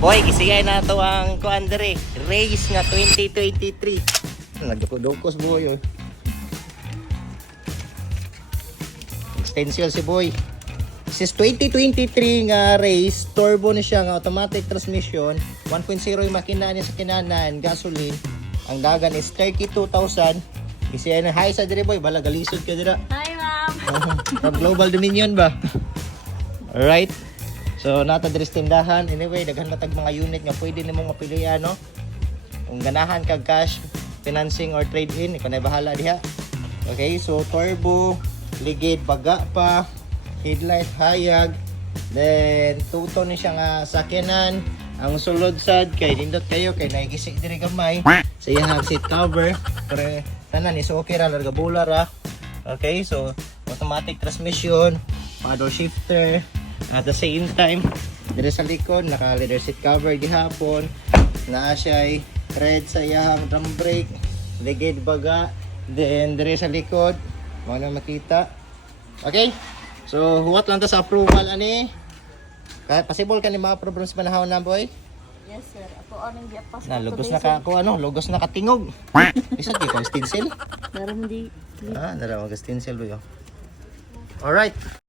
Boy, gisigay na to ang kuan dere. Race nga 2023. Nagdukos boy. Oh. Extension si boy. This is 2023 nga race. Turbo na siya nga automatic transmission. 1.0 yung makina niya sa kinanan. Gasoline. Ang dagan is 32,000. Gisigay na hi sa dere boy. Bala galisod ka dira. Hi, ma'am. From Global Dominion ba? Alright. So, nata dres tindahan. Anyway, daghan matag mga unit nga pwede nimong mapilian, no? Kung ganahan kag cash, financing or trade-in, ikaw na bahala diha. Okay, so turbo, ligid, baga pa, headlight, hayag, then tuton ni siya nga sakyanan. Ang sulod sad kay nindot kayo kay naigisik diri gamay. Sa iyang seat cover, pero tanan is okay ra larga bola ra. Okay, so automatic transmission, paddle shifter. At the same time, dito sa likod, naka-leather seat cover gihapon. Naa siya ay red sa iyang drum brake, ligid baga. Then, dito sa likod, mga na makita. Okay? So, huwat lang to sa approval, ani? Possible ka ni ma-approve sa panahon na, boy? Yes, sir. Ako anong giapas Na, lugos na ka, ako ano, lugos na katingog. Isa, di ko stencil. Meron di. Naramag stencil, boy. Alright.